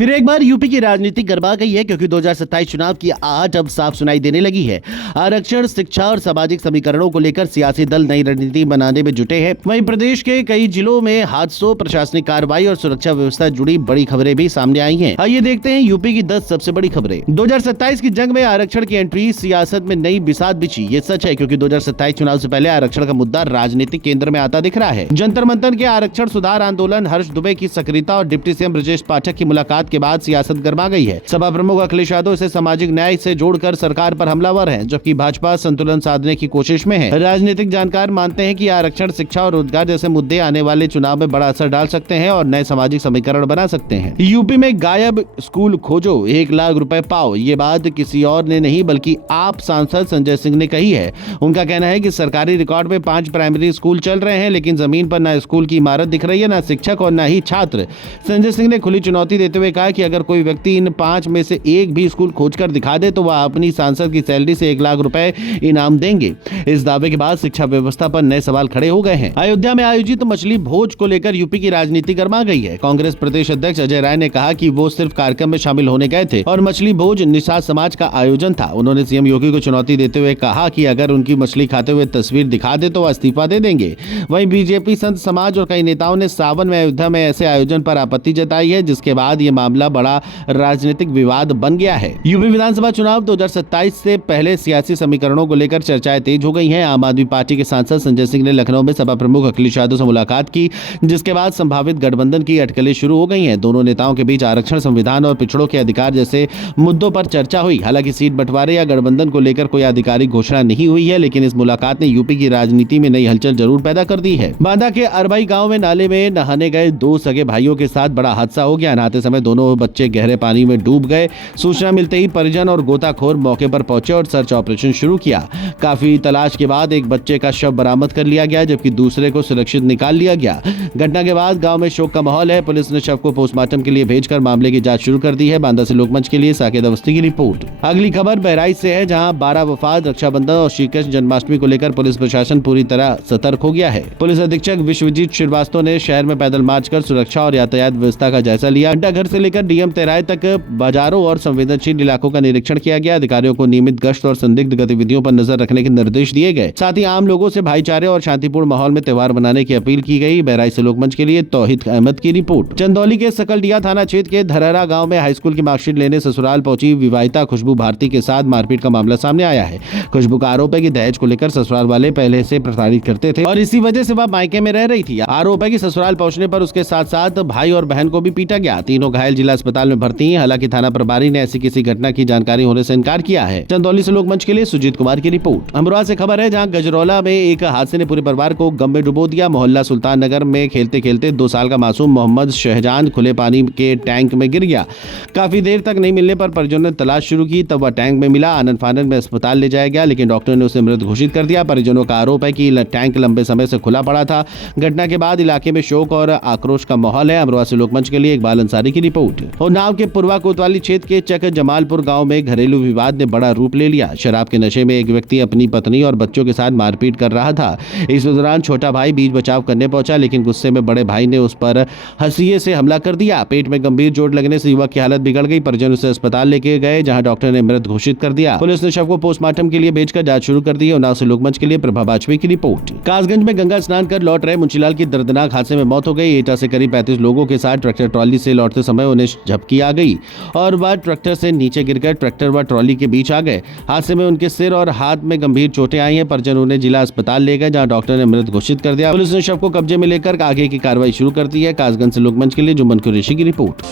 फिर एक बार यूपी की राजनीति गरमा गई है क्योंकि 2027 चुनाव की आहट अब साफ सुनाई देने लगी है। आरक्षण, शिक्षा और सामाजिक समीकरणों को लेकर सियासी दल नई रणनीति बनाने में जुटे हैं। वहीं प्रदेश के कई जिलों में हादसों, प्रशासनिक कार्रवाई और सुरक्षा व्यवस्था जुड़ी बड़ी खबरें भी सामने आई हैं। आइए देखते हैं यूपी की 10 सबसे बड़ी खबरें। 2027 की जंग में आरक्षण की एंट्री सियासत में नई बिसात बिछी। ये सच है क्योंकि 2027 चुनाव से पहले आरक्षण का मुद्दा राजनीतिक केंद्र में आता दिख रहा है। जंतर मंतर के आरक्षण सुधार आंदोलन, हर्ष दुबे की सक्रियता और डिप्टी सीएम ब्रजेश पाठक की मुलाकात के बाद सियासत गरमा गई है। सपा प्रमुख अखिलेश यादव इसे सामाजिक न्याय से जोड़कर सरकार पर हमलावर हैं, जबकि भाजपा संतुलन साधने की कोशिश में है। राजनीतिक जानकार मानते हैं कि आरक्षण, शिक्षा और रोजगार जैसे मुद्दे आने वाले चुनाव में बड़ा असर डाल सकते हैं और नए सामाजिक समीकरण बना सकते हैं। यूपी में गायब स्कूल खोजो, 1 लाख रुपए पाओ, ये बात किसी और ने नहीं बल्कि आप सांसद संजय सिंह ने कही है। उनका कहना है कि सरकारी रिकॉर्ड में 5 प्राइमरी स्कूल चल रहे हैं, लेकिन जमीन पर न स्कूल की इमारत दिख रही है, न शिक्षक और न ही छात्र। संजय सिंह ने खुली चुनौती देते हुए कहा कि अगर कोई व्यक्ति इन 5 में से एक भी स्कूल खोजकर दिखा दे तो वह अपनी सांसद की सैलरी से 1 लाख रुपए इनाम देंगे। इस दावे के बाद शिक्षा व्यवस्था पर नए सवाल खड़े हो गए हैं। अयोध्या में आयोजित मछली भोज को लेकर यूपी की राजनीति गरमा गई है। कांग्रेस प्रदेश अध्यक्ष अजय राय ने कहा कि वो सिर्फ कार्यक्रम में शामिल होने गए थे और मछली भोज निषाद समाज का आयोजन था। उन्होंने सीएम योगी को चुनौती देते हुए कहा कि अगर उनकी मछली खाते हुए तस्वीर दिखा दे तो वह इस्तीफा दे देंगे। वहीं बीजेपी, संत समाज और कई नेताओं ने सावन में अयोध्या में ऐसे आयोजन पर आपत्ति जताई है, जिसके बाद ये मामला बड़ा राजनीतिक विवाद बन गया है। यूपी विधानसभा चुनाव 2027 से पहले सियासी समीकरणों को लेकर चर्चाएं तेज हो गई हैं। आम आदमी पार्टी के सांसद संजय सिंह ने लखनऊ में सपा प्रमुख अखिलेश यादव से मुलाकात की, जिसके बाद संभावित गठबंधन की अटकलें शुरू हो गई हैं। दोनों नेताओं के बीच आरक्षण, संविधान और पिछड़ों के अधिकार जैसे मुद्दों पर चर्चा हुई। हालांकि सीट बंटवारे या गठबंधन को लेकर कोई आधिकारिक घोषणा नहीं हुई है, लेकिन इस मुलाकात ने यूपी की राजनीति में नई हलचल जरूर पैदा कर दी है। बांदा के अरबाई गांव में नाले में नहाने गए 2 सगे भाइयों के साथ बड़ा हादसा हो गया। नहाते समय दोनों बच्चे गहरे पानी में डूब गए। सूचना मिलते ही परिजन और गोताखोर मौके पर पहुंचे और सर्च ऑपरेशन शुरू किया। काफी तलाश के बाद एक बच्चे का शव बरामद कर लिया गया, जबकि दूसरे को सुरक्षित निकाल लिया गया। घटना के बाद गांव में शोक का माहौल है। पुलिस ने शव को पोस्टमार्टम के लिए भेजकर मामले की जांच शुरू कर दी है। बांदा से लोकमंच के लिए साकेत अवस्थी की रिपोर्ट। अगली खबर बहराइच से है, जहां 12 वफात, रक्षाबंधन और श्री कृष्ण जन्माष्टमी को लेकर पुलिस प्रशासन पूरी तरह सतर्क हो गया है। पुलिस अधीक्षक विश्वजीत श्रीवास्तव ने शहर में पैदल मार्च कर सुरक्षा और यातायात व्यवस्था का जायजा लिया। घंटाघर से लेकर डीएम तेराय तक बाजारों और संवेदनशील इलाकों का निरीक्षण किया गया। अधिकारियों को नियमित गश्त और संदिग्ध गतिविधियों पर नजर रखने के निर्देश दिए गए। साथ ही आम लोगों से भाईचारे और शांतिपूर्ण माहौल में त्योहार मनाने की अपील की गई। बहराइच से लोकमंच के लिए तौहीद अहमद की रिपोर्ट। चंदौली के सकलडिया थाना क्षेत्र के धरहरा गांव में हाईस्कूल की मार्कशीट लेने ससुराल पहुंची विवाहिता खुशबू भारती के साथ मारपीट का मामला सामने आया है। खुशबू का आरोप है कि दहेज को लेकर ससुराल वाले पहले से प्रताड़ित करते थे और इसी वजह से वह मायके में रह रही थी। आरोप है कि ससुराल पहुंचने पर उसके साथ साथ भाई और बहन को भी पीटा गया। तीनों घायल जिला अस्पताल में भर्ती हैं। हालांकि थाना प्रभारी ने ऐसी किसी घटना की जानकारी होने से इनकार किया है। चंदौली से लोकमंच के लिए सुजीत कुमार की रिपोर्ट। अमरोहा से खबर है, जहां गजरौला में एक हादसे ने पूरे परिवार को गम में डुबो दिया। मोहल्ला सुल्तान नगर में खेलते खेलते 2 साल का मासूम मोहम्मद शहजान खुले पानी के टैंक में गिर गया। काफी देर तक नहीं मिलने पर परिजनों ने तलाश शुरू की, तब वह टैंक में मिला। आनंद फानंद में अस्पताल ले जाया गया, लेकिन डॉक्टर ने उसे मृत घोषित कर दिया। परिजनों का आरोप है कि टैंक लंबे समय से खुला पड़ा था। घटना के बाद इलाके में शोक और आक्रोश का माहौल है। अमरोहा से लोकमंच के लिए इकबाल अंसारी की रिपोर्ट। उन्नाव के पूर्वा कोतवाली क्षेत्र के चक जमालपुर गांव में घरेलू विवाद ने बड़ा रूप ले लिया। शराब के नशे में एक व्यक्ति अपनी पत्नी और बच्चों के साथ मारपीट कर रहा था। इस दौरान छोटा भाई बीच बचाव करने पहुंचा, लेकिन गुस्से में बड़े भाई ने उस पर हंसिये से हमला कर दिया। पेट में गंभीर चोट लगने से युवक की हालत बिगड़ गई। परिजन उसे अस्पताल लेके गए, जहां डॉक्टर ने मृत घोषित कर दिया। पुलिस ने शव को पोस्टमार्टम के लिए भेजकर जांच शुरू कर दी है। उन्नाव से लोकमंच के लिए प्रभा वाजपेयी की रिपोर्ट। कासगंज में गंगा स्नान कर लौट रहे मुंशीलाल की दर्दनाक हादसे में मौत हो गई। एटा से करीब 35 लोगों के साथ ट्रैक्टर ट्रॉली से लौटते समय उन्हें झपकी आ गई और वह ट्रैक्टर से नीचे गिरकर ट्रैक्टर व ट्रॉली के बीच आ गए। हादसे में उनके सिर और हाथ में गंभीर चोटें आई हैं। परिजन उन्हें जिला अस्पताल ले गए, जहां डॉक्टर ने मृत घोषित कर दिया। पुलिस ने शव को कब्जे में लेकर आगे की कार्रवाई शुरू कर दी है। कासगंज से लोकमंच के लिए जुम्मन कुरैशी की रिपोर्ट।